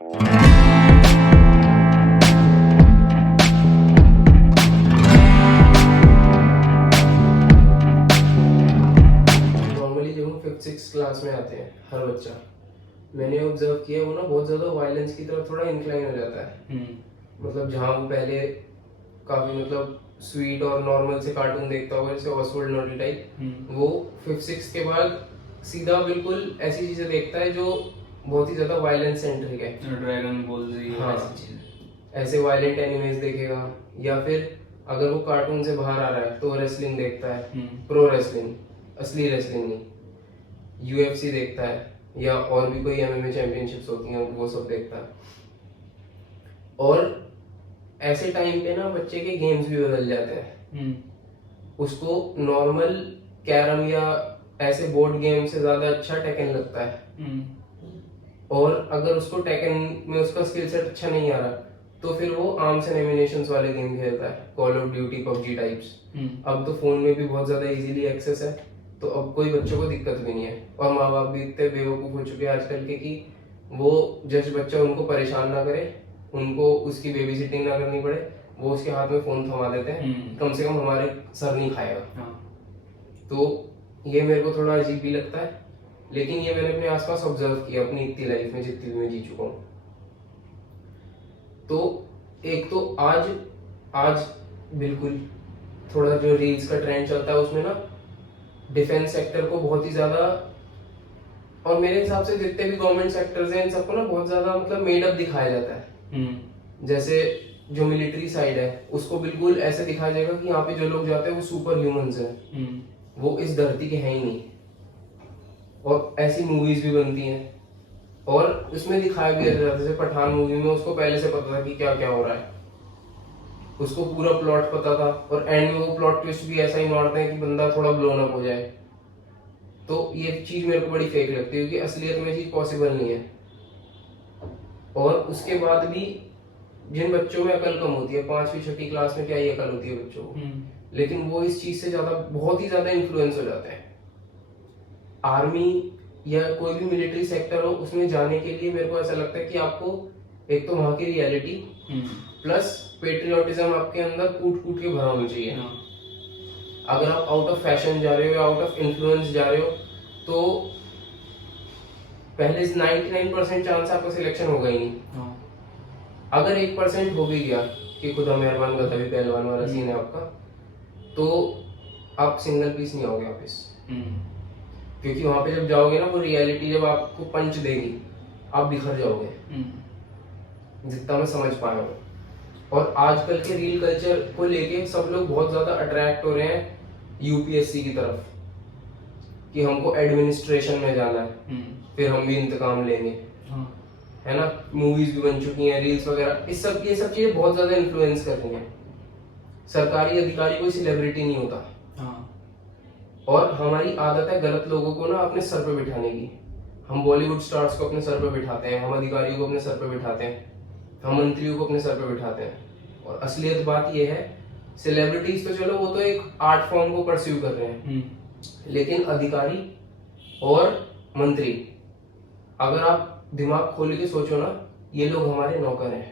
Normally जब हम 5th-6th class में आते हैं, हर बच्चा, मैंने ऑब्जर्व किया वो ना बहुत ज़्यादा वायलेंस की तरफ थोड़ा इंक्लाइन हो जाता है। मतलब जहाँ वो पहले काफ़ी मतलब स्वीट और नॉर्मल से कार्टून देखता होगा जैसे ऑसवर्ल्ड नॉटी टाइप, वो 5th-6th के बाद सीधा बिल्कुल ऐसी चीज़ें देखता है जो बहुत ही ज़्यादा वायलेंस सेंट्रिक है। ड्रैगन बॉल जी हाँ, ऐसी चीजें। ऐसे वायलेंट एनिमेज देखेगा, या फिर अगर वो कार्टून से बाहर आ रहा है तो रेसलिंग देखता है, प्रो रेसलिंग, असली रेसलिंग नहीं, यूएफसी देखता है, या और भी कोई एमएमए चैंपियनशिप्स होती हैं वो सब देखता है। और ऐसे टाइम पे ना बच्चे के गेम्स भी बदल जाते हैं। उसको नॉर्मल कैरम या ऐसे बोर्ड गेम से ज्यादा अच्छा टेकन लगता है। और अगर उसको टेकन में उसका स्किल सेट अच्छा नहीं आ रहा तो फिर वो आर्म्स एंड एमिनेशंस वाले गेम खेलता है, call of duty, PUBG types. अब तो फोन में भी बहुत ज्यादा इजीली एक्सेस है, तो अब कोई बच्चों को दिक्कत भी नहीं है। और माँ बाप भी इतने बेवकूफ हो चुके हैं आजकल के कि वो जस्ट बच्चा उनको परेशान ना करे, उनको उसकी बेबी सिटिंग ना करनी पड़े, वो उसके हाथ में फोन थमा देते हैं, कम से कम हमारे सर नहीं खाएगा। तो ये मेरे को थोड़ा अजीब भी लगता है, लेकिन ये मैंने अपने आसपास ऑब्जर्व किया अपनी इतनी लाइफ में जितनी भी मैं जी चुका हूँ। तो एक तो आज बिल्कुल थोड़ा जो रील्स का ट्रेंड चलता है उसमें ना डिफेंस सेक्टर को बहुत ही ज्यादा, और मेरे हिसाब से जितने भी गवर्नमेंट सेक्टर्स हैं इन सबको ना बहुत ज्यादा मतलब मेड अप दिखाया जाता है। जैसे जो मिलिट्री साइड है उसको बिल्कुल ऐसे दिखाया जाएगा कि यहाँ पे जो लोग जाते हैं वो सुपर ह्यूमंस हैं, वो इस धरती के हैं ही नहीं। और ऐसी मूवीज भी बनती हैं और उसमें दिखाया भी जाता है, जैसे पठान मूवी में उसको पहले से पता था कि क्या क्या हो रहा है, उसको पूरा प्लॉट पता था, और एंड में वो प्लॉट ट्विस्ट भी ऐसा ही मारते हैं कि बंदा थोड़ा ब्लोन अप हो जाए। तो ये चीज मेरे को बड़ी फेक लगती है क्योंकि असलियत में चीज पॉसिबल नहीं है। और उसके बाद भी जिन बच्चों में अकल कम होती है, 5वीं-6वीं क्लास में क्या ही अकल होती है बच्चों को, लेकिन वो इस चीज से ज्यादा बहुत ही ज्यादा इन्फ्लुएंस हो जाते हैं। आर्मी या कोई भी मिलिट्री सेक्टर हो उसमें जाने के लिए मेरे को ऐसा लगता है कि आपको एक तो वहां की रियलिटी प्लस पेट्रियोटिज्म आपके अंदर कूट कूट के भरा होना चाहिए। अगर आप आउट ऑफ फैशन जा रहे हो या आउट ऑफ इन्फ्लुएंस जा रहे हो तो पहले 99% चांस आपका सिलेक्शन होगा ही नहीं। अगर 1% हो भी गया कि खुदा मेहरबान गधा भी पहलवान वाला सीन है आपका, तो आप सिंगल पीस नहीं आओगे वापस। क्योंकि वहां पे जब जाओगे ना वो रियलिटी जब आपको पंच देगी आप बिखर जाओगे, जितना मैं समझ पाया हूँ। और आजकल के रील कल्चर को लेके सब लोग बहुत ज्यादा अट्रैक्ट हो रहे हैं यूपीएससी की तरफ कि हमको एडमिनिस्ट्रेशन में जाना है, फिर हम भी इंतकाम लेंगे, है ना। मूवीज भी बन चुकी हैं, रील्स वगैरह, ये सब चीजें बहुत ज्यादा इन्फ्लुएंस कर रही हैं। सरकारी अधिकारी कोई सेलिब्रिटी नहीं होता। और हमारी आदत है गलत लोगों को ना अपने सर पे बिठाने की। हम बॉलीवुड स्टार्स को अपने सर पे बिठाते हैं, हम अधिकारियों को अपने सर पे बिठाते हैं, हम मंत्रियों को अपने सर पे बिठाते हैं। और असलियत बात यह है, सेलिब्रिटीज तो चलो वो तो एक आर्ट फॉर्म को परस्यू कर रहे हैं, लेकिन अधिकारी और मंत्री, अगर आप दिमाग खोल के सोचो ना, ये लोग हमारे नौकर हैं,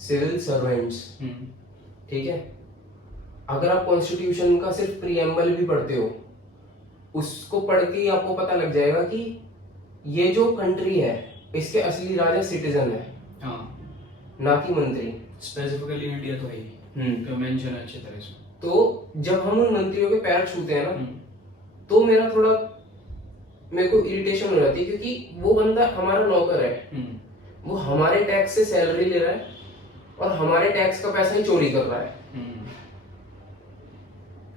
सिविल सर्वेंट्स, ठीक है। अगर आप कॉन्स्टिट्यूशन का सिर्फ प्रीएम्बल भी पढ़ते हो, उसको पढ़ के ही आपको पता लग जाएगा कि ये जो कंट्री है इसके असली राजा सिटीजन है, ना कि मंत्री। स्पेसिफिकली इंडिया तो है ही, तो मेंशन अच्छी तरह से। तो जब हम उन मंत्रियों के पैर छूते हैं ना, तो मेरे को इरिटेशन हो जाती है, क्योंकि वो बंदा हमारा नौकर है, वो हमारे टैक्स से सैलरी ले रहा है और हमारे टैक्स का पैसा ही चोरी कर रहा है।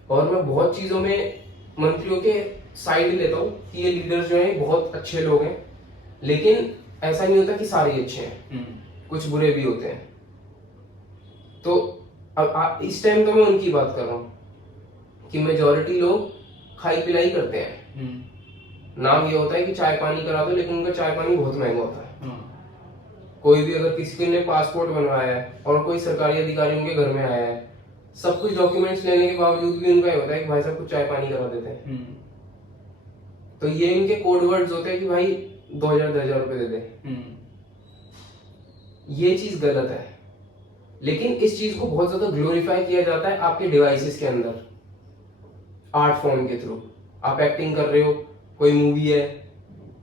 और मैं बहुत चीजों में मंत्रियों के साइड लेता हूँ कि ये लीडर्स जो हैं बहुत अच्छे लोग हैं, लेकिन ऐसा नहीं होता कि सारे अच्छे हैं, कुछ बुरे भी होते हैं। तो अब इस टाइम तो मैं उनकी बात कर रहा हूँ कि मेजॉरिटी लोग खाई पिलाई करते हैं। नाम ये होता है कि चाय पानी करा दो, लेकिन उनका चाय पानी बहुत महंगा होता है। कोई भी अगर किसी ने पासपोर्ट बनवाया है और कोई सरकारी अधिकारी उनके घर में आया है, सब कुछ डॉक्यूमेंट्स लेने के बावजूद भी उनका ये होता है कि भाई साहब कुछ चाय पानी करा देते हैं। तो ये इनके कोड वर्ड्स होते हैं कि भाई 2000 रुपए दे दे। ये चीज गलत है, लेकिन इस चीज को बहुत ज्यादा ग्लोरीफाई किया जाता है आपके डिवाइसेस के अंदर, आर्ट फॉर्म के थ्रू। आप एक्टिंग कर रहे हो, कोई मूवी है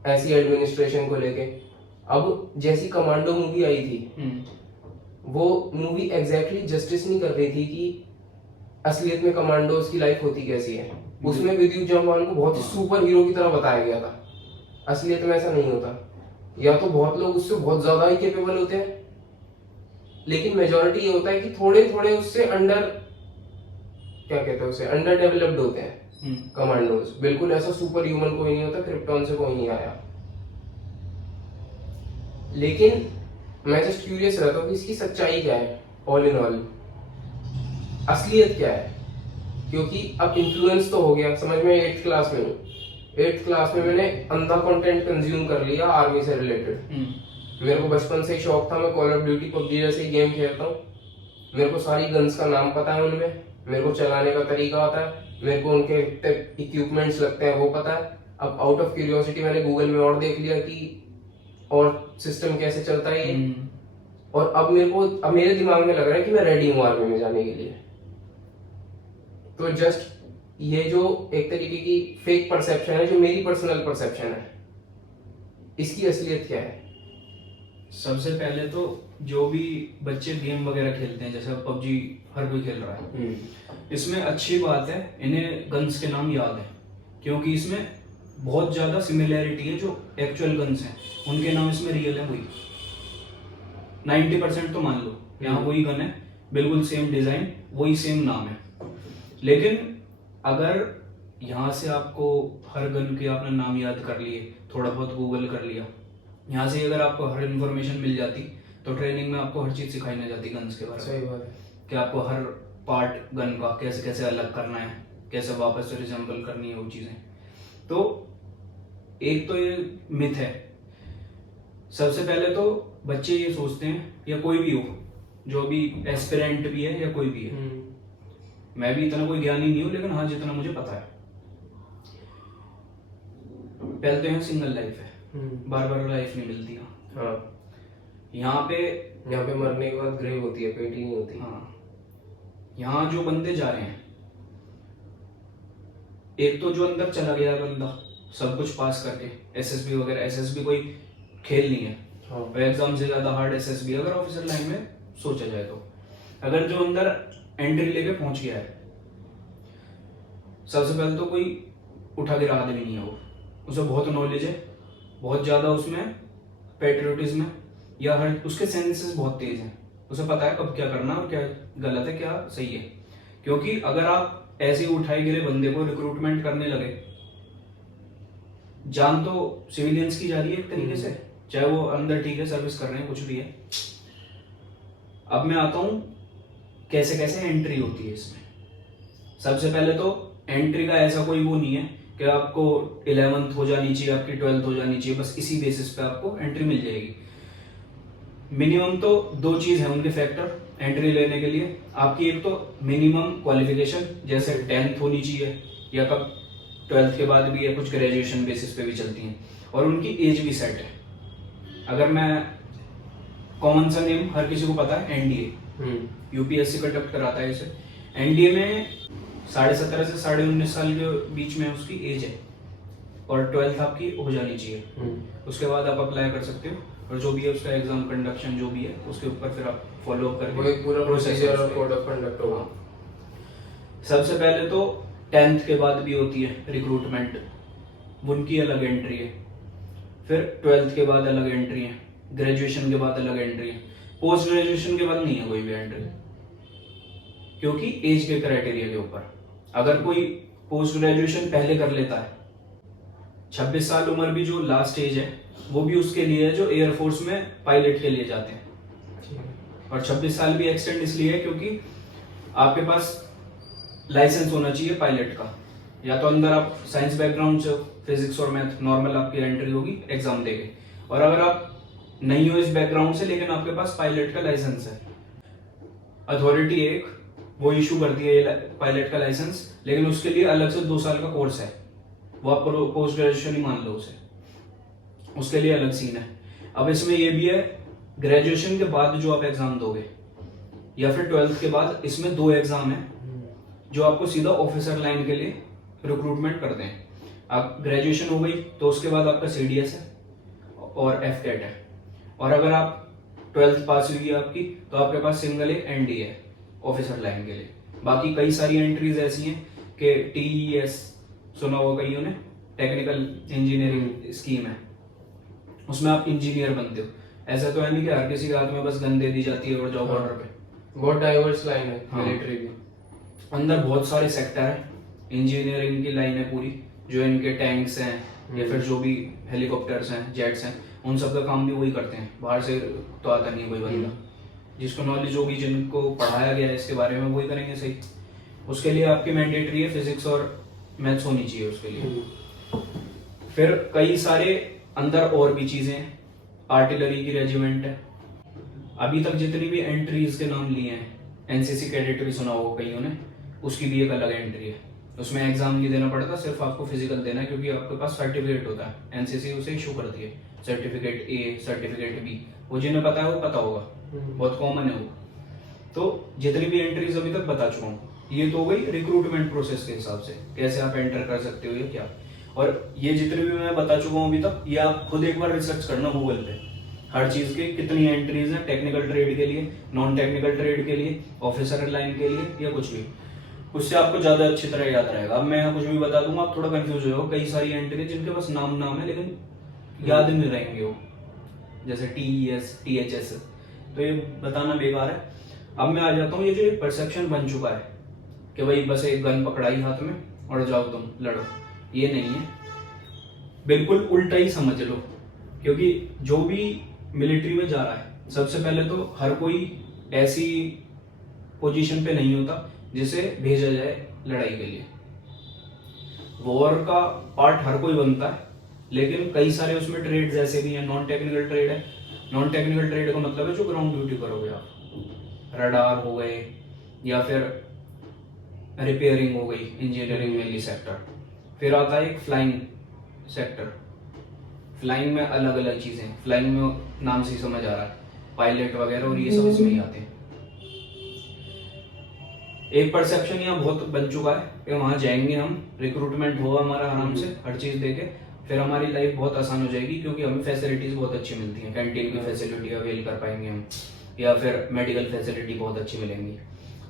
ऐसी एडमिनिस्ट्रेशन को लेके। अब जैसी कमांडो मूवी आई थी, वो मूवी एग्जैक्टली जस्टिस नहीं कर रही थी कि असलियत में कमांडोज की लाइफ होती कैसी है। उसमें विद्युत जामवाल को बहुत ही सुपर हीरो की तरह बताया गया था, असलियत में ऐसा नहीं होता। या तो बहुत लोग उससे बहुत ज्यादा ही कैपेबल होते हैं, लेकिन मेजोरिटी ये होता है कि थोड़े थोड़े उससे अंडर, क्या कहते हैं उसे, अंडर डेवलप्ड होते हैं कमांडोज। बिल्कुल ऐसा सुपर ह्यूमन कोई नहीं होता, क्रिप्टॉन से कोई नहीं आया। लेकिन मैं जस्ट क्यूरियस रहता हूँ कि इसकी सच्चाई क्या है, ऑल इन ऑल असलियत क्या है। क्योंकि अब इन्फ्लुएंस तो हो गया, समझ में 8th क्लास में हूँ, 8th क्लास में मैंने अंधा कंटेंट कंज्यूम कर लिया आर्मी से रिलेटेड। मेरे को बचपन से ही शौक था, मैं कॉल ऑफ ड्यूटी पबजी जैसे गेम खेलता हूँ। मेरे को सारी गन्स का नाम पता है, उनमें मेरे को चलाने का तरीका आता है, मेरे को उनके इक्विपमेंट्स लगते हैं वो पता है। अब आउट ऑफ क्यूरियोसिटी मैंने गूगल में और देख लिया कि और सिस्टम कैसे चलता है ये। और अब मेरे दिमाग में लग रहा है कि मैं रेडी हूँ आर्मी में जाने के लिए। तो जस्ट ये जो एक तरीके की फेक परसेप्शन है, जो मेरी पर्सनल परसेप्शन है, इसकी असलियत क्या है? सबसे पहले तो जो भी बच्चे गेम वगैरह खेलते हैं, जैसे पबजी हर कोई खेल रहा है, इसमें अच्छी बात है इन्हें गन्स के नाम याद है, क्योंकि इसमें बहुत ज्यादा सिमिलैरिटी है। जो एक्चुअल गन्स हैं उनके नाम इसमें रियल है, वही 90% तो मान लो यहाँ वही गन है, बिल्कुल सेम डिजाइन, वही सेम नाम है। लेकिन अगर यहाँ से आपको हर गन के आपने नाम याद कर लिए, थोड़ा बहुत गूगल कर लिया, यहाँ से अगर आपको हर इन्फॉर्मेशन मिल जाती, तो ट्रेनिंग में आपको हर चीज सिखाई ना जाती गन्स के बारे में। सही बात है कि आपको हर पार्ट गन का कैसे कैसे अलग करना है, कैसे वापस से रिजेंबल करनी है वो चीजें। तो एक तो ये मिथ है। सबसे पहले तो बच्चे ये सोचते हैं, या कोई भी हो, जो भी एस्पिरेंट भी है या कोई भी है, मैं भी इतना कोई ज्ञानी नहीं हूं, लेकिन हाँ जितना मुझे पता है, पहले तो यहाँ सिंगल लाइफ है, बार बार लाइफ नहीं मिलती। हाँ, यहाँ पे मरने के बाद ग्रेव होती है, पेटी नहीं होती। हाँ, यहाँ जो बंदे जा रहे हैं, एक तो जो अंदर चला गया बंदा सब कुछ पास करके, एसएसबी वगैरह, एसएसबी कोई खेल नहीं है। और एग्जाम से ज्यादा हार्ड एसएसबी अगर ऑफिसर लाइन में सोचा जाए तो। अगर जो अंदर एंट्री लेके पहुंच गया है, सबसे पहले तो कोई उठा के रहा भी नहीं है वो, उसे बहुत नॉलेज है, बहुत ज्यादा उसमें पेट्रियोटिज्म है, या हर उसके सेंसेस बहुत तेज हैं, उसे पता है कब क्या करना और क्या गलत है क्या सही है। क्योंकि अगर आप ऐसे उठाए गिरे बंदे को रिक्रूटमेंट करने लगे, जान तो सिविलियंस की जा रही है एक तरीके से, चाहे वो अंदर ठीक है सर्विस कर रहे हैं कुछ भी है। अब मैं आता हूं कैसे कैसे एंट्री होती है इसमें। सबसे पहले तो एंट्री का ऐसा कोई वो नहीं है कि आपको 11th हो जानी चाहिए, आपकी 12th हो जानी चाहिए, बस इसी बेसिस पे आपको एंट्री मिल जाएगी। मिनिमम तो 2 चीज है उनके फैक्टर एंट्री लेने के लिए। आपकी एक तो मिनिमम क्वालिफिकेशन, जैसे 10th होनी चाहिए, या कब 12th के बाद भी है, कुछ ग्रेजुएशन बेसिस पे भी चलती हैं, और उनकी एज भी सेट है। अगर मैं कॉमन सा नेम हर किसी को पता है, एनडीए, यूपीएससी कंडक्ट कराता है इसे। एनडीए में 17.5 से 19.5 साल के बीच में उसकी एज है, और 12th आपकी हो जानी चाहिए। उसके बाद आप अप्लाई कर सकते हो, और जो भी है उसका एग्जाम कंडक्शन जो भी है उसके ऊपर फिर आप फॉलो अप करके वो एक पूरा प्रोसीजर और कोड ऑफ कंडक्ट होगा। सबसे पहले तो 10th के बाद भी होती है रिक्रूटमेंट, उनकी अलग एंट्री है। फिर 12th के बाद अलग एंट्री है, ग्रेजुएशन के बाद अलग एंट्री है, पोस्ट ग्रेजुएशन के बाद नहीं है कोई भी एंट्री, क्योंकि एज के क्राइटेरिया के ऊपर। अगर कोई पोस्ट ग्रेजुएशन पहले कर लेता है, 26 साल उम्र भी जो लास्ट एज है, वो भी उसके लिए है जो एयरफोर्स में पायलट के लिए जाते हैं। और 26 साल भी एक्सटेंड इसलिए है क्योंकि आपके पास लाइसेंस होना चाहिए पायलट का, या तो अंदर आप साइंस बैकग्राउंड से, फिजिक्स और मैथ नॉर्मल आपकी एंट्री होगी एग्जाम देके, और अगर आप नहीं हो इस बैकग्राउंड से लेकिन आपके पास पायलट का लाइसेंस है, अथॉरिटी एक वो इशू करती है ये पायलट का लाइसेंस, लेकिन उसके लिए अलग से 2 साल का कोर्स है, वो आप पोस्ट ग्रेजुएशन ही मान लो उसे, उसके लिए अलग सीन है। अब इसमें ये भी है ग्रेजुएशन के बाद जो आप एग्जाम दोगे या फिर 12th के बाद, इसमें 2 एग्जाम है जो आपको सीधा ऑफिसर लाइन के लिए रिक्रूटमेंट करते हैं। आप ग्रेजुएशन हो गई तो उसके बाद आपका CDS है और FCAT है, और अगर आप 12th पास हुई है आपकी तो आपके पास सिंगल एक ND है ऑफिसर लाइन के लिए। बाकी कई सारी एंट्रीज ऐसी हैं कि TES सुना होगा कईयों ने, टेक्निकल इंजीनियरिंग स्कीम है, उसमें आप इंजीनियर बनते हो। ऐसा तो है नहीं कि हर किसी के हाथ में बस गन दे दी जाती है और जॉब ऑर्डर पे। बहुत डाइवर्स लाइन है हाँ। मिलिट्री भी। अंदर बहुत सारे सेक्टर है, इंजीनियरिंग की लाइन है पूरी, जो इनके टैंक्स हैं या फिर जो भी हेलीकॉप्टर्स हैं, जेट्स हैं, उन सब का काम भी वही करते हैं। बाहर से तो आता नहीं है कोई बंदा, जिसको नॉलेज होगी, जिनको पढ़ाया गया है इसके बारे में, वही करेंगे सही। उसके लिए आपकी मैंडेटरी है फिजिक्स और मैथ्स होनी चाहिए उसके लिए। फिर कई सारे अंदर और भी चीजें हैं, आर्टिलरी की रेजिमेंट है। अभी तक जितनी भी एंट्रीज के नाम लिए हैं, NCC कैडेट भी सुना होगा कईयों ने, उसकी भी एक अलग एंट्री है। उसमें एग्जाम नहीं देना पड़ता, सिर्फ आपको फिजिकल देना है, क्योंकि आपके पास सर्टिफिकेट होता है, NCC उसे इशू करती है, सर्टिफिकेट A, सर्टिफिकेट B। वो जिन्हें पता है वो पता होगा, बहुत कॉमन है वो। तो जितनी भी एंट्रीज अभी तक बता चुका हूँ, ये तो हो गई रिक्रूटमेंट प्रोसेस के हिसाब से, कैसे आप एंटर कर सकते हो या क्या। और ये जितने भी मैं बता चुका हूँ अभी तक, ये आप खुद एक बार रिसर्च करना गूगल पे, हर चीज के कितनी एंट्रीज हैं, टेक्निकल ट्रेड के लिए, नॉन टेक्निकल ट्रेड के लिए, ऑफिसर लाइन के लिए या कुछ भी। उससे आपको ज्यादा अच्छी तरह याद रहेगा। अब मैं यहाँ कुछ भी बता दूंगा, आप थोड़ा कंफ्यूज हो जाओगे। कई सारी एंट्री जिनके पास नाम है लेकिन याद नहीं रहेंगे वो, जैसे TES, THS, तो ये बताना बेकार है। अब मैं आ जाता हूँ, ये जो एक परसेप्शन बन चुका है कि भाई बस एक गन पकड़ाई हाथ में और जाओ तुम लड़ो, ये नहीं है, बिल्कुल उल्टा ही समझ लो। क्योंकि जो भी मिलिट्री में जा रहा है, सबसे पहले तो हर कोई ऐसी पोजीशन पे नहीं होता जिसे भेजा जाए लड़ाई के लिए। वॉर का पार्ट हर कोई बनता है, लेकिन कई सारे उसमें ट्रेड्स ऐसे भी हैं, नॉन टेक्निकल ट्रेड है। नॉन टेक्निकल ट्रेड का मतलब है जो ग्राउंड ड्यूटी करोगे आप, रडार हो गए या फिर रिपेयरिंग हो गई, इंजीनियरिंग में सेक्टर। फिर आता है एक फ्लाइंग सेक्टर। फ्लाइंग में अलग अलग चीजें, फ्लाइंग में नाम से ही समझ आ रहा है, पायलट वगैरह और ये सब इसमें ही आते हैं। एक परसेप्शन यहाँ बहुत बन चुका है कि वहां जाएंगे हम, रिक्रूटमेंट होगा हमारा आराम से, हर चीज देके, फिर हमारी लाइफ बहुत आसान हो जाएगी, क्योंकि हमें फैसिलिटीज बहुत अच्छी मिलती हैं। कैंटीन की फैसिलिटी अवेल कर पाएंगे हम, या फिर मेडिकल फैसिलिटी बहुत अच्छी मिलेंगी।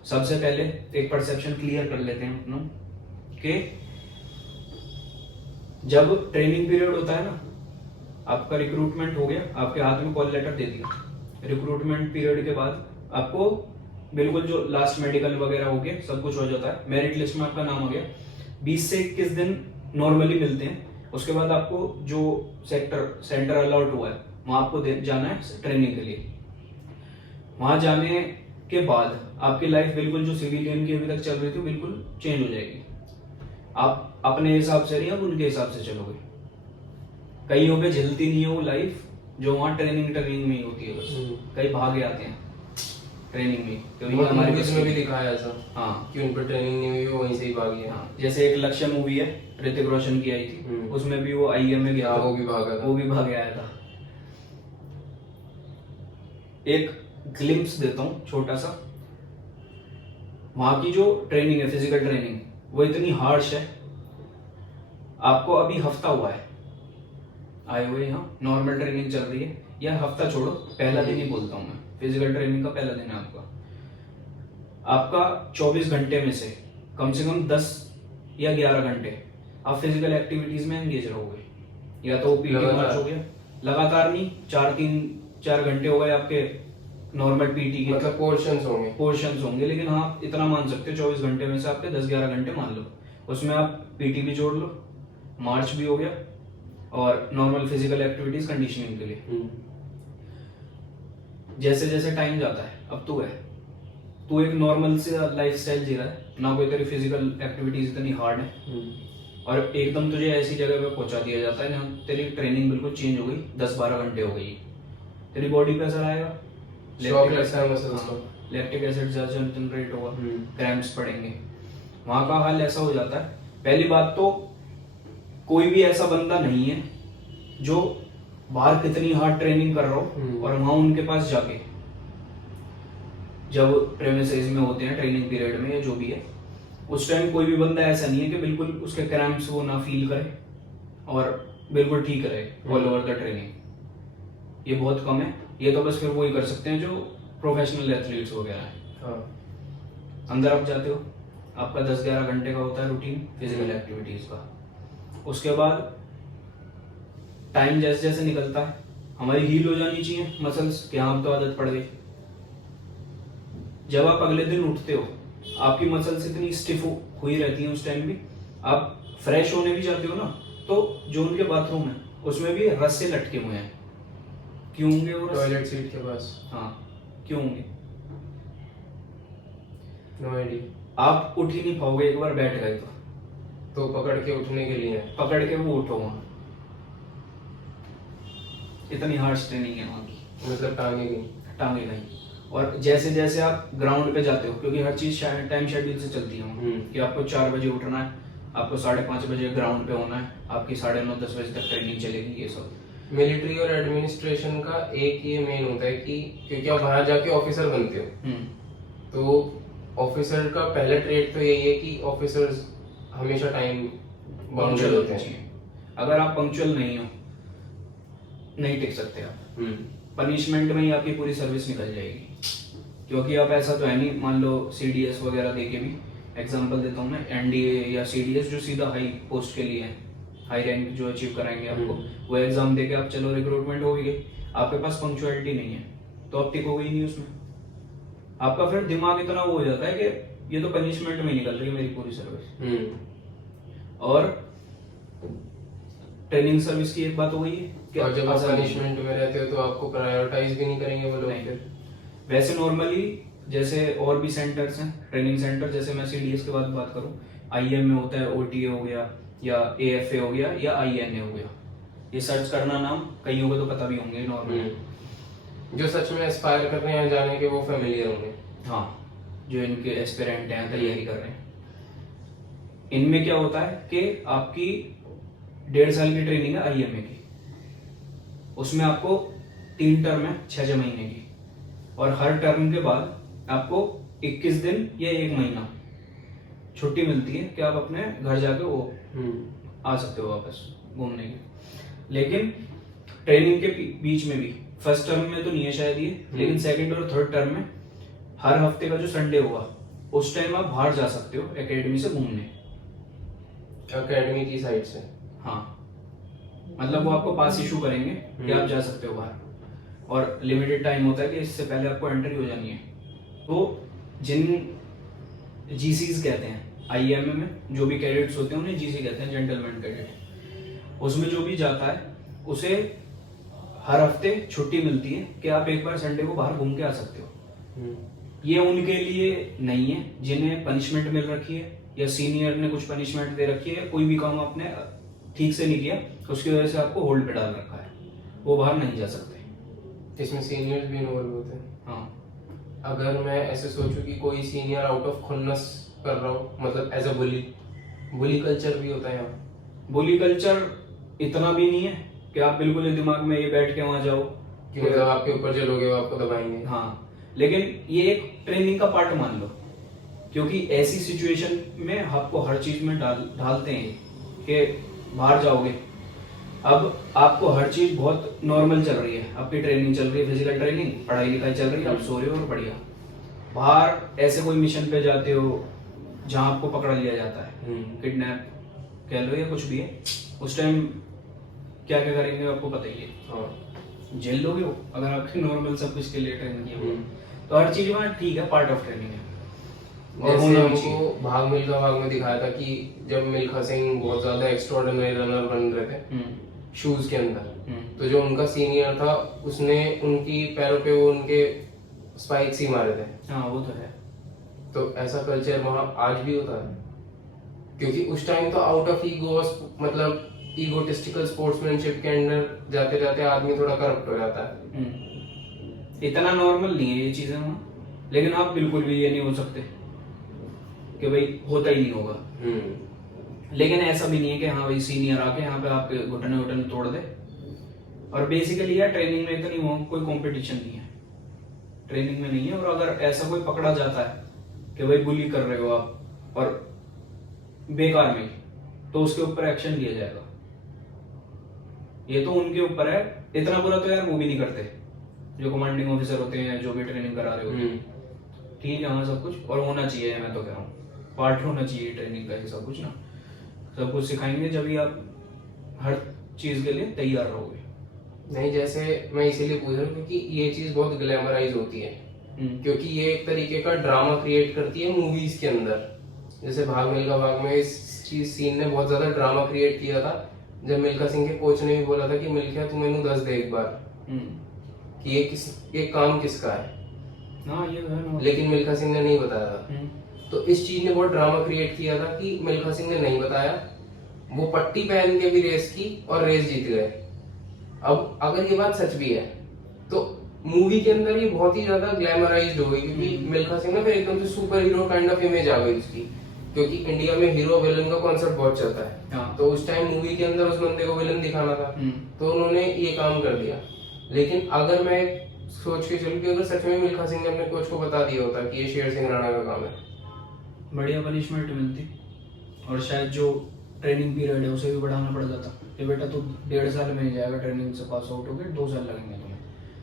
सबसे पहले एक परसेप्शन क्लियर कर लेते हैं अपना कि जब ट्रेनिंग पीरियड होता है ना, आपका रिक्रूटमेंट हो गया, आपके हाथ में कॉल लेटर दे दिया, रिक्रूटमेंट पीरियड के बाद आपको बिल्कुल जो लास्ट मेडिकल वगैरह हो गया, सब कुछ हो जाता है, मेरिट लिस्ट में आपका नाम आ गया। 20 से 21 दिन नॉर्मली मिलते हैं। उसके बाद आपको जो सेंटर अलॉट हुआ है वहां आपको जाना है ट्रेनिंग के लिए। वहां जाने के बाद आपकी लाइफ बिल्कुल जो सिविलियन की अभी तक चल रही थी बिल्कुल चेंज हो जाएगी। आप अपने हिसाब से नहीं, आप उनके हिसाब से चलोगे। कईयों पे झलती नहीं है वो लाइफ जो वहाँ ट्रेनिंग में ही होती है, बस कई भागे आते हैं ट्रेनिंग में, क्योंकि हमारे मूवीज में भी दिखाया ऐसा, हाँ, कि उन पर ट्रेनिंग नहीं हुई, वो वहीं से ही भाग गया। हाँ, जैसे एक लक्ष्य मूवी है, ऋतिक रोशन की आई थी, उसमें भी वो IM में गया, वो भी भागा था, वो भी भाग आया था। एक ग्लिम्स देता हूँ छोटा सा, वहां की जो ट्रेनिंग है, फिजिकल ट्रेनिंग, वो इतनी हार्श है। आपको अभी हफ्ता हुआ है आए हुए, यहाँ नॉर्मल ट्रेनिंग चल रही है, या हफ्ता छोड़ो, पहला दिन ही बोलता हूँ मैं, फिजिकल ट्रेनिंग का पहला दिन है आपका 24 घंटे में से कम 10 या 11 घंटे आप फिजिकल एक्टिविटीज में एंगेज रहोगे। या तो PT मार्च हो गया, लगातार नहीं, 4 घंटे हो गए आपके नॉर्मल PT के, मतलब पोर्शंस होंगे, लेकिन हाँ इतना मान सकते हो 24 घंटे में से आपके 10-11 घंटे मान लो, उसमें आप PT भी जोड़ लो, मार्च भी हो गया, और नॉर्मल फिजिकल एक्टिविटीज कंडीशनिंग के लिए। जैसे जैसे टाइम जाता है, अब तू एक नॉर्मल से लाइफ स्टाइल जी रहा है ना, कोई तेरी फिजिकल एक्टिविटीज इतनी हार्ड है, और एकदम तुझे ऐसी जगह पे पहुंचा दिया जाता है जहाँ तेरी ट्रेनिंग बिल्कुल चेंज हो गई, 10-12 घंटे हो गई, तेरी बॉडी पे असर आएगा, लैक्टिक एसिड जनरेट होगा, क्रैम्प्स पड़ेंगे। वहां का हाल ऐसा हो जाता है। पहली बात तो कोई भी ऐसा बंदा नहीं है जो बाहर कितनी हार्ड ट्रेनिंग कर रहा हो और वहां उनके पास जाके जब प्रेमिसेस में होते हैं ट्रेनिंग पीरियड में या जो भी है, उस टाइम कोई भी बंदा ऐसा नहीं है कि बिल्कुल उसके क्रैम्प्स वो ना फील करे और बिल्कुल ठीक रहे ऑल ओवर द ट्रेनिंग। ये बहुत कम है। ये तो बस फिर वही कर सकते हैं जो प्रोफेशनल एथलीट्स वगैरह है। हाँ। अंदर आप जाते हो, आपका 10-11 घंटे का होता है रूटीन फिजिकल एक्टिविटीज का। उसके बाद टाइम जैसे जैसे निकलता है हमारी हील हो जानी चाहिए मसल्स कि हाँ अब तो आदत पड़ गई। जब आप अगले दिन उठते हो आपकी मसल्स इतनी स्टिफ हुई रहती हैं उस टाइम भी। आप फ्रेश होने भी जाते हो ना, तो जो उनके बाथरूम है उसमें भी रस्से लटके हुए हैं। क्यों होंगे वो रस्से? टॉयलेट सीट के पास। हाँ, क्यों होंगे? No idea. आप उठ ही नहीं पाओगे एक बार बैठ गए तो पकड़ के उठने के लिए। पकड़ के वो उठो वहां। इतनी हार्ड ट्रेनिंग है वहां की। मतलब टांगे नहीं। और जैसे जैसे आप ग्राउंड पे जाते हो, क्योंकि हर चीज टाइम शेड्यूल से चलती है वहाँ, कि आपको 4 बजे उठना है, आपको 5:30 बजे ग्राउंड पे होना है, आपकी 9:30-10 बजे तक ट्रेनिंग चलेगी। ये सब मिलिट्री और एडमिनिस्ट्रेशन का एक ये मेन होता है कि क्योंकि आप वहां जाके ऑफिसर बनते हो, तो ऑफिसर का पहला ट्रेड तो यही है कि ऑफिसर्स हमेशा टाइम बाउंडेड होते हैं। अगर आप पंक्चुअल नहीं हो, नहीं टिक सकते आप। पनिशमेंट में ही आपकी पूरी सर्विस निकल जाएगी। क्योंकि आप ऐसा तो है नहीं, मान लो सीडीएस वगैरह देके भी, एग्जांपल देता हूँ मैं, एनडीए या सीडीएस जो सीधा हाई पोस्ट के लिए है, हाई रैंक जो अचीव कराएंगे आपको, वो एग्जाम देके आप चलो रिक्रूटमेंट हो गई, आपके पास पंक्चुअलिटी नहीं है तो आप टिकोगे ही नहीं उसमें। आपका फिर दिमाग इतना वो हो जाता है कि ये तो पनिशमेंट में निकल रही है मेरी पूरी सर्विस। और ट्रेनिंग सर्विस की एक बात हो गई है कि और जब आप पनिशमेंट में रहते हो तो आपको प्रायोरिटाइज भी नहीं करेंगे वो लोग। फिर वैसे नॉर्मली जैसे और भी सेंटर्स हैं ट्रेनिंग सेंटर, जैसे मैं सीडीएस के बाद बात करूं, आईएम में होता है, ओटीए हो गया या एएफए हो गया या आईएनए हो गया। ये सर्च करना नाम, कईयों को तो पता भी होंगे नॉर्मली। जो सच में एस्पायर कर रहे हैं जाने के वो फेमिलियर होंगे। हाँ, जो इनके एस्पिरेंट हैं, तैयारी कर रहे हैं। इनमें क्या होता है कि आपकी 1.5 साल की ट्रेनिंग है आईएमए की, उसमें आपको 3 टर्म है 6 महीने की, और हर टर्म के बाद आपको 21 दिन या 1 महीना छुट्टी मिलती है कि आप अपने घर जाके वो आ सकते हो वापस घूमने के। लेकिन ट्रेनिंग के बीच में भी, फर्स्ट टर्म में तो नहीं है शायद ये, लेकिन सेकंड और थर्ड टर्म में हर हफ्ते का जो संडे होगा उस टाइम आप बाहर जा सकते हो एकेडमी से घूमने, एकेडमी की साइड से। हाँ, मतलब वो आपको पास इशू करेंगे कि आप जा सकते हो बाहर, और लिमिटेड टाइम होता है कि इससे पहले आपको एंट्री हो जानी है। तो जिन जीसीज कहते हैं आईएमए में जो भी कैडेट्स होते हैं उन्हें जीसी कहते हैं, जेंटलमैन कैडेट। उसमें जो भी जाता है उसे हर हफ्ते छुट्टी मिलती है कि आप एक बार संडे को बाहर घूम के आ सकते हो। ये उनके लिए नहीं है जिन्हें पनिशमेंट मिल रखी है या सीनियर ने कुछ पनिशमेंट दे रखी है, कोई भी काम आपने ठीक से नहीं किया उसकी वजह से आपको होल्ड पे डाल रखा है, वो बाहर नहीं जा सकते। इसमें सीनियर्स भी इन्वॉल्व होते हैं। हाँ, अगर मैं ऐसे सोचूं कि कोई सीनियर आउट ऑफ खुन्नस कर रहा हो, मतलब एज अ बुली कल्चर भी होता है यहाँ। बुली कल्चर इतना भी नहीं है कि आप बिल्कुल दिमाग में ये बैठ के वहां जाओ कि मतलब आपके ऊपर चलोगे वो आपको दबाएंगे। हाँ, लेकिन ये एक ट्रेनिंग का पार्ट मान लो, क्योंकि ऐसी सिचुएशन में आपको हर चीज में ढालते हैं कि बाहर जाओगे। अब आपको हर चीज बहुत नॉर्मल चल रही है, आपकी ट्रेनिंग चल रही है, फिजिकल ट्रेनिंग, पढ़ाई लिखाई चल रही है, आप सो रहे हो और बढ़िया। बाहर ऐसे कोई मिशन पे जाते हो जहां आपको पकड़ लिया जाता है, किडनैप कह लो या कुछ भी है, उस टाइम क्या क्या करेंगे आपको पता ही है। जेल लोगे हो अगर आपके नॉर्मल सब कुछ के लिए ट्रेनिंग किया। तो हर चीज में ठीक है, पार्ट ऑफ ट्रेनिंग है। जैसे हमको भाग मिल्खा भाग में दिखाया था कि जब मिल्खा सिंह बहुत ज्यादा एक्स्ट्राऑर्डिनरी रनर बन रहे थे शूज के अंदर, तो जो उनका सीनियर था उसने उनकी पैरों पे वो उनके स्पाइक्स ही मारे थे। हाँ, वो तो है। तो ऐसा कल्चर वहां आज भी होता है, क्योंकि उस टाइम तो आउट ऑफ ईगो, मतलब ईगोटिस्टिकल स्पोर्ट्समैनशिप के अंदर जाते जाते आदमी थोड़ा करप्ट हो जाता है। इतना नॉर्मल नहीं है ये चीजें वहां, लेकिन आप बिल्कुल भी ये नहीं हो सकते कि भाई होता ही नहीं होगा। लेकिन ऐसा भी नहीं है कि हाँ भाई सीनियर आके यहाँ पे आपके घुटने तोड़ दे, और बेसिकली यार ट्रेनिंग में इतनी कोई कंपटीशन नहीं है, ट्रेनिंग में नहीं है। और अगर ऐसा कोई पकड़ा जाता है कि भाई बुली कर रहे हो आप और बेकार में, तो उसके ऊपर एक्शन लिया जाएगा। ये तो उनके ऊपर है। इतना बुरा तो यार वो भी नहीं करते जो कमांडिंग ऑफिसर होते हैं, जो भी ट्रेनिंग करा रहे होते हैं। ठीक है, हाँ सब कुछ और होना चाहिए, मैं तो कह रहा हूँ पार्ट होना चाहिए ट्रेनिंग का, ये सब कुछ ना, सब कुछ सिखाएंगे जब भी आप हर चीज के लिए तैयार रहोगे। नहीं, जैसे मैं इसीलिए पूछ रहा हूँ क्योंकि ये चीज बहुत ग्लैमराइज होती है, क्योंकि ये एक तरीके का ड्रामा क्रिएट करती है मूवीज के अंदर। जैसे भाग मिल्खा भाग में इस चीज सीन ने बहुत ज्यादा ड्रामा क्रिएट किया था, जब मिल्खा सिंह के कोच ने भी बोला था कि मिल्खा तू मैनू दस दे एक बार कि ये काम किसका है। हाँ ये है ना। लेकिन मिल्खा सिंह ने नहीं बताया था। तो इस चीज ने बहुत ड्रामा क्रिएट किया था कि मिल्खा सिंह ने नहीं बताया, वो पट्टी पहन के भी रेस की और रेस जीत गए। अब अगर ये बात सच भी है तो मूवी के अंदर ये बहुत ही ज्यादा ग्लैमराइज्ड हो गई, क्योंकि मिल्खा सिंह ना फिर एकदम से superhero kind of image आ गई उसकी, क्योंकि इंडिया में हीरो विलन का कॉन्सेप्ट बहुत चलता है। हाँ। तो उस टाइम मूवी के अंदर उस बंदे को विलन दिखाना था, तो उन्होंने ये काम कर दिया। लेकिन अगर मैं सोच के चलूं कि अगर सच में मिल्खा सिंह ने अपने कोच को बता दिया होता कि ये शेर सिंह राणा का काम है, बढ़िया पनिशमेंट मिलती, और शायद जो ट्रेनिंग पीरियड है उसे भी बढ़ाना पड़ जाता कि बेटा तू 1.5 साल में नहीं जाएगा, ट्रेनिंग से पास आउट हो गए 2 साल लगेंगे तुम्हें,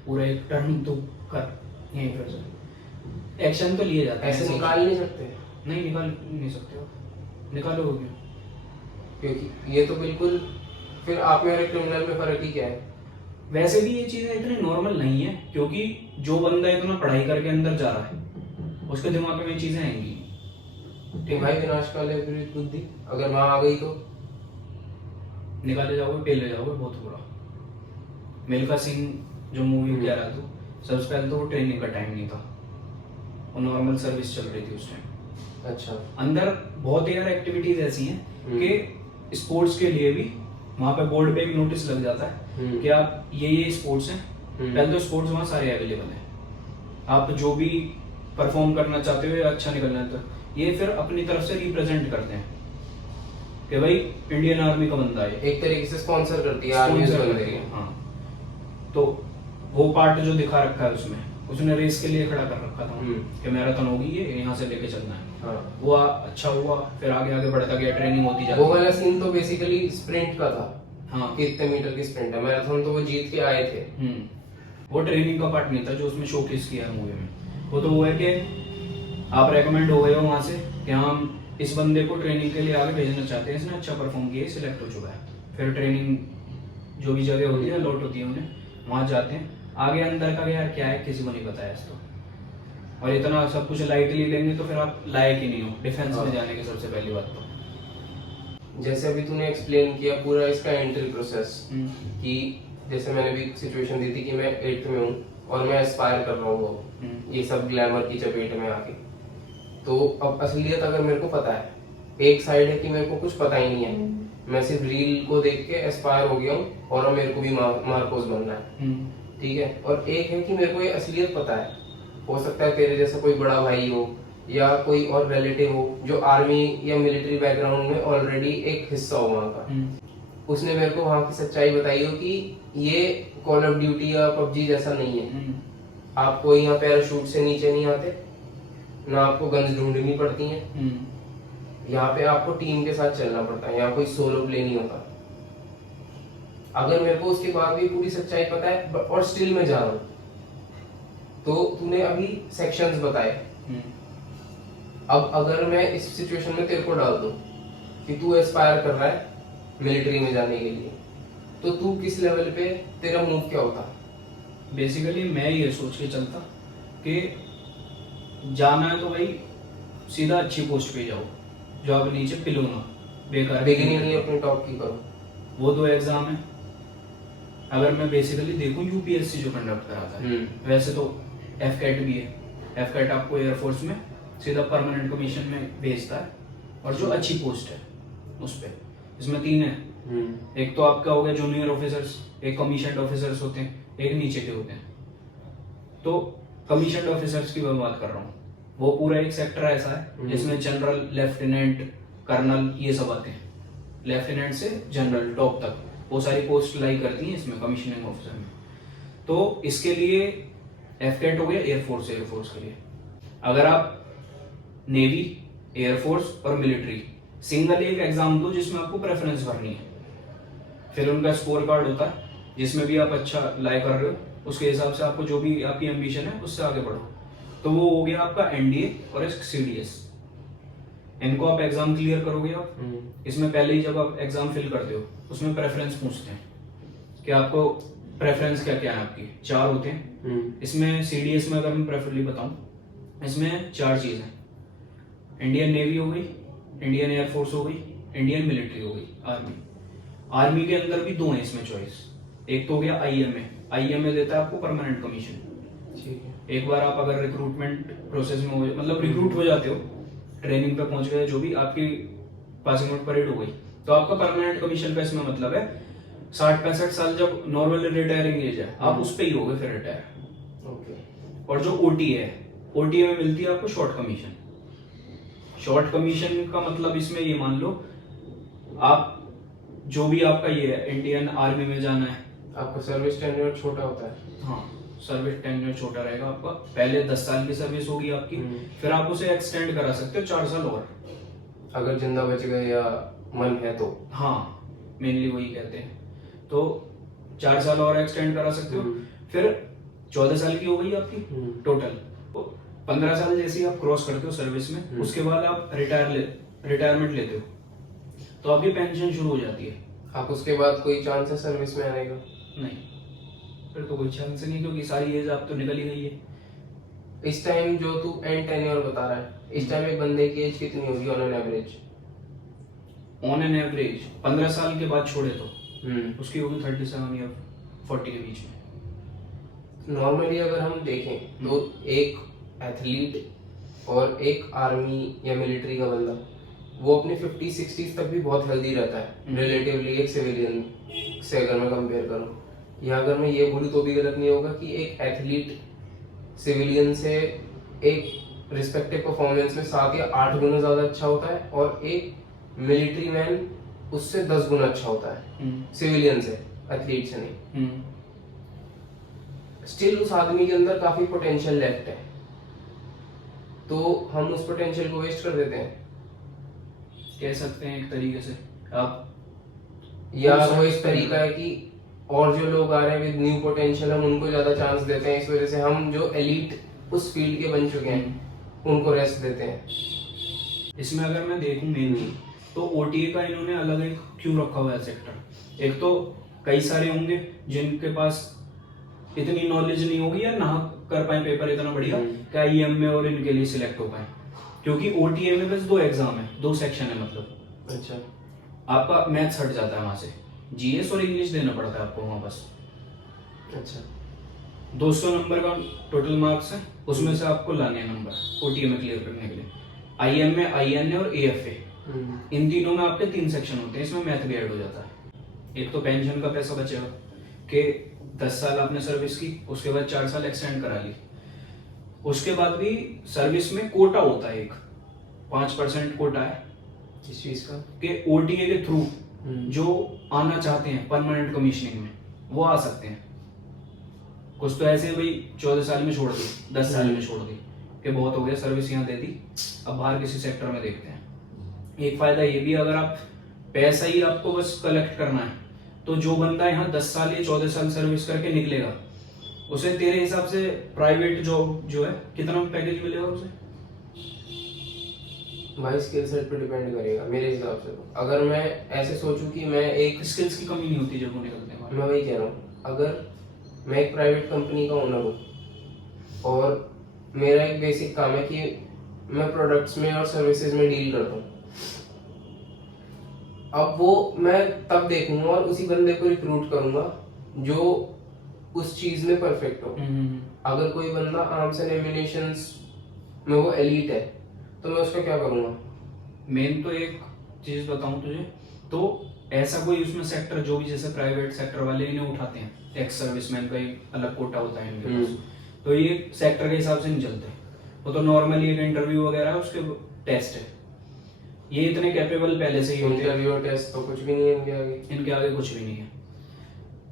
पूरा एक टर्न तू कर यहीं पर से। एक्शन तो लिए जाते हैं, ऐसे निकाल नहीं सकते। नहीं निकाल नहीं सकते हो, निकालोगे क्यों? क्योंकि ये तो बिल्कुल, फिर आप में और एक क्रिमिनल में फर्क ही क्या है। वैसे भी ये चीजें इतनी नॉर्मल नहीं है, क्योंकि जो बंदा इतना पढ़ाई करके अंदर जा रहा है उसके दिमाग में ये चीजें आएंगी। ठीक भाई, विनाशकाले विपरीत बुद्धि अगर वहां आ गई तो निकाले जाओगे, पेले जाओगे बहुत बुरा। मिल्खा सिंह जो मूवी कह रहा था, सबसे पहले तो वो ट्रेनिंग का टाइम नहीं था, वो नॉर्मल सर्विस चल रही थी उस टाइम। अच्छा, अंदर बहुत यार एक्टिविटीज ऐसी हैं कि स्पोर्ट्स के लिए भी वहाँ पे बोर्ड पे एक नोटिस लग जाता है कि आप ये स्पोर्ट्स हैं। पहले तो स्पोर्ट्स वहाँ सारे अवेलेबल हैं, आप जो भी परफॉर्म करना चाहते हो या अच्छा निकलना है, तो ये फिर अपनी तरफ से रिप्रेजेंट करते हैं कि भाई इंडियन आर्मी का बंदा है, एक तरीके से स्पॉन्सर करती है आर्मी उस बंदे को। हाँ, तो वो पार्ट जो दिखा रखा है उसमें, उसने रेस के लिए खड़ा कर रखा था कि मैराथन होगी, ये यहाँ से लेके चलना है। हाँ। वो अच्छा हुआ, फिर आगे आगे बढ़ता गया, ट्रेनिंग होती जाती। वो वाला सीन तो बेसिकली स्प्रिंट का था। हाँ, कि इतने मीटर की स्प्रिंट है, मैराथन तो वो जीत के आए थे। वो ट्रेनिंग का पार्ट नहीं था जो उसमें शोकेस किया है मूवी में। वो तो वो है कि आप रेकमेंड हो गए हो वहां से कि हम इस बंदे को ट्रेनिंग के लिए आगे भेजना चाहते हैं, इसने अच्छा परफॉर्म किया, सिलेक्ट हो चुका है। फिर ट्रेनिंग जो भी जगह होती है, लॉट होती है, उन्हें वहां जाते हैं। आगे अंदर का यार क्या है किसी को नहीं पता है इसको, और इतना सब कुछ लाइटली लेंगे तो फिर आप लायक ही नहीं हो डिफेंस में जाने की। सबसे पहली बात तो जैसे अभी तूने एक्सप्लेन किया पूरा इसका एंट्री प्रोसेस, कि जैसे मैंने भी सिचुएशन दी थी कि मैं 8th में हूँ और मैं एस्पायर कर रहा हूँ ये सब ग्लैमर की चपेट में आके। तो अब असलियत अगर मेरे को पता है, एक साइड है कि मेरे को कुछ पता ही नहीं है, मैं सिर्फ रील को देख के एस्पायर हो गया हूँ और अब मेरे को भी मार्कोस बनना है, ठीक है। और एक है कि मेरे को ये असलियत पता है, हो सकता है तेरे जैसा कोई बड़ा भाई हो या कोई और रिलेटिव हो जो आर्मी या मिलिट्री बैकग्राउंड में ऑलरेडी एक हिस्सा हो वहाँ का, उसने मेरे को वहाँ की सच्चाई बताई हो कि ये कॉल ऑफ ड्यूटी या पबजी जैसा नहीं है। आपको यहाँ पैराशूट से नीचे नहीं आते, ना आपको गन्स ढूंढनी पड़ती हैं, यहाँ पे आपको टीम के साथ चलना पड़ता है, यहाँ कोई सोलो प्ले नहीं होता। अगर मेरे को उसके बाद भी पूरी सच्चाई पता है और स्टिल मैं जा रहा हूँ, तो तूने अभी सेक्शंस बताए, अब अगर मैं इस सिचुएशन में तेरे को डाल दूं कि तू एस्पायर कर रहा है मिलिट्री में जाने के लिए, तो तू किस लेवल पे, तेरा मूव क्या होता? बेसिकली मैं ये सोच के चलता कि जाना है तो भाई सीधा अच्छी पोस्ट पे जाओ, जो आप नीचे पिलो ना, बेकार बिगिनिंग ही अपने टॉप की करो। वो 2 एग्जाम है। अगर मैं बेसिकली देखूं यूपीएससी जो कंडक्ट कराता है, वैसे तो एफकैट भी है। एफकैट आपको एयरफोर्स में सीधा परमानेंट कमीशन में भेजता है, और जो अच्छी पोस्ट है उस पे, इसमें 3 है। एक तो आपका हो गया जूनियर ऑफिसर्स, एक कमीशन्ड ऑफिसर्स होते हैं, एक नीचे के होते हैं। तो कमीशन्ड ऑफिसर्स की मैं बात कर रहा हूँ, वो पूरा एक सेक्टर ऐसा है जिसमें जनरल, लेफ्टिनेंट, कर्नल ये सब आते हैं। लेफ्टिनेंट से जनरल टॉप तक वो सारी पोस्ट लाई करती हैं इसमें कमीशनिंग ऑफिसर में। तो इसके लिए एफकेट हो गया एयरफोर्स के लिए। अगर आप नेवी, एयरफोर्स और मिलिट्री सिंगल एक एग्जाम दो जिसमें आपको प्रेफरेंस भरनी है, फिर उनका स्कोर कार्ड होता है जिसमें भी आप अच्छा लाई कर रहे हो, उसके हिसाब से आपको जो भी आपकी एम्बिशन है उससे आगे बढ़ो। तो वो हो गया आपका एनडीए और एक सीडीएस। इनको आप एग्जाम क्लियर करोगे आप। इसमें पहले ही जब आप एग्जाम फिल करते हो उसमें प्रेफरेंस पूछते हैं कि आपको प्रेफरेंस क्या क्या है आपकी, 4 होते हैं। इसमें सीडीएस में अगर मैं प्रेफरली बताऊं, इसमें 4 चीज हैं। इंडियन नेवी हो गई, इंडियन एयरफोर्स हो गई, इंडियन मिलिट्री हो गई, आर्मी के अंदर भी 2 हैं इसमें चॉइस। एक तो हो गया आईएमए देता है आपको परमानेंट कमीशन। ठीक है। एक बार आप अगर रिक्रूटमेंट प्रोसेस में हो, मतलब रिक्रूट हो जाते हो, ट्रेनिंग पे पहुंच गए, जो भी आपकी पासिंग आउट परेड हो गई, तो आपका परमानेंट कमीशन का इसमें मतलब है 60-65 साल जब नॉर्मल रिटायरिंग एज है आप उस पे ही होगे फिर रिटायर। ओके। और जो ओटीए में मिलती है आपको शॉर्ट कमीशन। शॉर्ट कमीशन का मतलब इसमें ये मान लो आप जो भी आपका ये है, इंडियन आर्मी में जाना है, आपका सर्विस टेन्योर छोटा होता है। हाँ, सर्विस टेन्योर छोटा रहेगा आपका। पहले 10 साल की सर्विस होगी आपकी, फिर आप उसे एक्सटेंड करा सकते हो 4 साल और, अगर जिंदा बच गए या मन है तो। हाँ, मेनली वही कहते हैं। तो 4 साल और एक्सटेंड करा सकते हो। फिर 14 साल की हो गई आपकी टोटल। 15 साल जैसे ही आप क्रॉस करते हो सर्विस में, उसके बाद आप रिटायरमेंट लेते हो, तो आपकी पेंशन शुरू हो जाती है। आप उसके बाद कोई चांस है सर्विस में आने का? नहीं, फिर तो कोई चांस नहीं, क्योंकि सारी एज आप तो निकल ही गई है। इस टाइम जो तू एंड टेन्योर बता रहा है, इस टाइम एक बंदे की एज कितनी होगी on an average? On an average 15 साल के बाद छोड़े तो उसकी होगी 37 या 40 के बीच में। नॉर्मली अगर हम देखें तो एक एथलीट और एक आर्मी या मिलिट्री का बंदा वो अपने 50-60s तक भी बहुत हेल्दी रहता है रिलेटिवली एक सिविलियन से अगर मैं कंपेयर करूं। या अगर मैं ये बोलूं तो भी गलत नहीं होगा कि एक एथलीट सिविलियन से एक रिस्पेक्टिव परफॉर्मेंस में 7 या 8 गुना ज्यादा अच्छा होता है, और एक मिलिट्री मैन उससे 10 गुना अच्छा होता है सिविलियन से, एथलीट से नहीं। स्टिल उस आदमी के अंदर काफी पोटेंशियल लेफ्ट है, तो हम उस पोटेंशियल को वेस्ट कर देते हैं, कह सकते हैं एक तरीके से आप। या वो इस तरीका है कि और जो लोग आ रहे हैं विद न्यू पोटेंशियल हम उनको ज्यादा चांस देते हैं, इस वजह से हम जो एलीट उस फील्ड के बन चुके हैं उनको रेस्ट देते हैं। इसमें अगर मैं देखूं मेनली तो ओटीए का इन्होंने अलग एक क्यों रखा हुआ है सेक्टर। एक तो कई सारे होंगे जिनके पास इतनी नॉलेज नहीं होगी या ना कर पाए पेपर इतना बढ़िया कि आईएम में और इनके लिए सिलेक्ट हो पाए, क्योंकि ओटीए में बस 2 एग्जाम है, 2 सेक्शन है। मतलब अच्छा, आपका मैथ्स हट जाता है वहां से, जीएस और इंग्लिश देना पड़ता है आपको वहां बस। अच्छा, 200 नंबर का टोटल मार्क्स है, उसमें से आपको लाने हैं नंबर ओटीए में क्लियर करने के लिए। आईएम में आईएनए और एएफए, इन तीनों में आपके 3 सेक्शन होते हैं, इसमें मैथ भी ऐड हो जाता है। एक तो पेंशन का पैसा बचेगा कि 10 साल आपने सर्विस की, उसके बाद 4 साल एक्सटेंड करा ली, उसके बाद भी सर्विस में कोटा होता है, एक 5% कोटा है इस चीज का कि ओटीए के थ्रू जो आना चाहते हैं परमानेंट कमीशनिंग में वो आ सकते हैं। कुछ तो ऐसे भाई 14 साल में छोड़ दी, 10 साल में छोड़ दी कि बहुत हो गया सर्विस यहाँ दे दी, अब बाहर किसी सेक्टर में देखते हैं। एक फायदा ये भी, अगर आप पैसा ही आपको बस कलेक्ट करना है, तो जो बंदा यहाँ 10 साल या 14 साल सर्विस करके निकलेगा, उसे तेरे हिसाब से प्राइवेट जॉब जो है कितना पैकेज मिलेगा उसे? भाई स्किल सेट पे डिपेंड करेगा मेरे हिसाब से। अगर मैं ऐसे सोचूं कि मैं एक स्किल्स की कमी नहीं होती जब वो निकलते हैं। मैं वही कह रहा हूँ, अगर मैं एक प्राइवेट कंपनी का ओनर हूँ और मेरा एक बेसिक काम है कि मैं प्रोडक्ट्स में और सर्विसेज में डील करता हूँ, अब वो मैं तब देखूंगा और उसी बंदे को रिक्रूट करूंगा जो उस चीज में परफेक्ट हो। अगर कोई बंदा आर्म्स एंड एम्युनिशंस में वो एलीट है तो मैं उसका क्या करूंगा? मेन तो एक चीज बताऊं तुझे, तो ऐसा कोई उसमें सेक्टर जो भी जैसे प्राइवेट सेक्टर वाले इन्हें उठाते हैं, एक्स सर्विसमैन का एक अलग कोटा होता है इनके पास, तो ये सेक्टर के हिसाब से नहीं चलते, वो तो नॉर्मली एक इंटरव्यू वगैरह है, उसके टेस्ट है, ये इतने कैपेबल पहले से ही होते हैं। इंटरव्यू और टेस्ट तो कुछ भी नहीं है इनके आगे। इनके आगे कुछ भी नहीं है।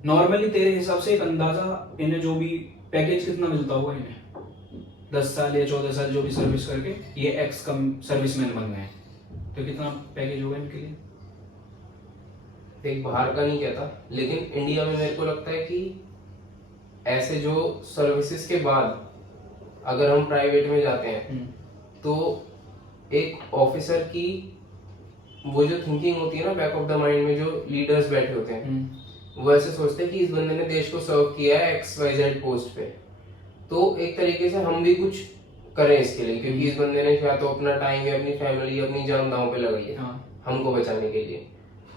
नॉर्मली तेरे हिसाब से एक अंदाजा इन्हें जो भी पैकेज कितना मिलता होगा इन्हें, 10 साल या 14 साल जो भी सर्विस करके ये एक्स कम सर्विसमैन बन गए हैं, तो कितना पैकेज होगा इनके लिए? देख, बाहर का नहीं कहता, लेकिन इंडिया में मेरे को लगता है कि ऐसे जो सर्विसेज के बाद अगर हम प्राइवेट में जाते हैं तो एक ऑफिसर की वो जो थिंकिंग होती है ना बैक ऑफ द माइंड में, जो लीडर्स बैठे होते हैं वो ऐसे सोचते हैं कि इस बंदे ने देश को सर्व किया है XYZ पोस्ट पे, तो एक तरीके से हम भी कुछ करें इसके लिए, क्योंकि इस बंदे ने क्या तो अपना टाइम या अपनी फैमिली अपनी जान दांव पे लगाई है हमको बचाने के लिए।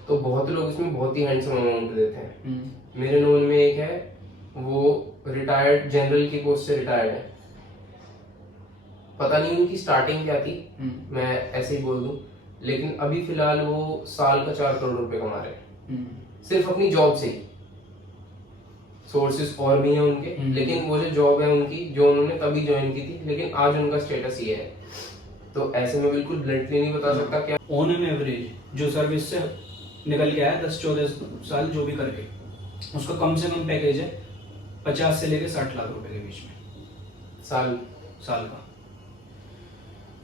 तो बहुत लोग इसमें बहुत ही हैंडसम अमाउंट देते हैं। मेरे नोन में एक है, वो रिटायर्ड जनरल की पोस्ट से रिटायर्ड है, पता नहीं उनकी स्टार्टिंग क्या थी, मैं ऐसे ही बोल दूं, लेकिन अभी फिलहाल वो साल का 4 करोड़ रुपए कमा रहे हैं सिर्फ अपनी जॉब से ही। सोर्सेस और भी हैं उनके, लेकिन वो जो जॉब है उनकी जो उन्होंने तभी ज्वाइन की थी, लेकिन आज उनका स्टेटस ये है। तो ऐसे में बिल्कुल ब्लंटली नहीं बता सकता क्या ऑन एन एवरेज जो सर्विस से निकल के आया 10-14 साल जो भी करके, उसका कम से कम पैकेज है 50 से लेके 60 लाख रुपए के बीच में साल का।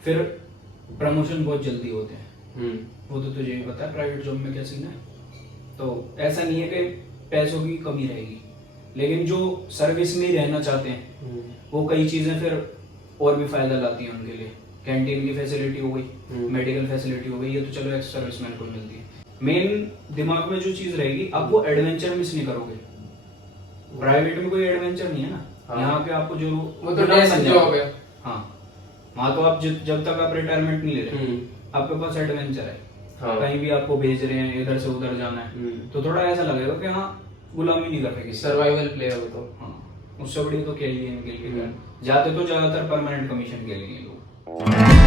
फिर प्रमोशन बहुत जल्दी होते हैं, वो तो तुझे भी पता है प्राइवेट जॉब में क्या सीन है। तो ऐसा नहीं है कि पैसों की कमी रहेगी, लेकिन जो सर्विस में ही रहना चाहते हैं वो कई चीजें फिर और भी फायदा लाती हैं उनके लिए। कैंटीन की फैसिलिटी हो गई, मेडिकल फैसिलिटी हो गई, ये तो चलो एक्स सर्विसमैन को मिलती है। मेन दिमाग में जो चीज रहेगी, आप वो एडवेंचर मिस नहीं करोगे। प्राइवेट में कोई एडवेंचर नहीं है ना। यहाँ पे आपको जो वो तो डेस्क जॉब है। हाँ, वहाँ तो आप जब तक आप रिटायरमेंट नहीं ले रहे आपके पास एडवेंचर है। हाँ। कहीं भी आपको भेज रहे हैं, इधर से उधर जाना है, तो थोड़ा ऐसा लगेगा कि हाँ गुलामी नहीं कर रहे, सर्वाइवल प्ले है वो तो। हाँ, उससे बड़ी तो क्या ही है इनके लिए। जाते तो ज्यादातर परमानेंट कमीशन के लिए लोग।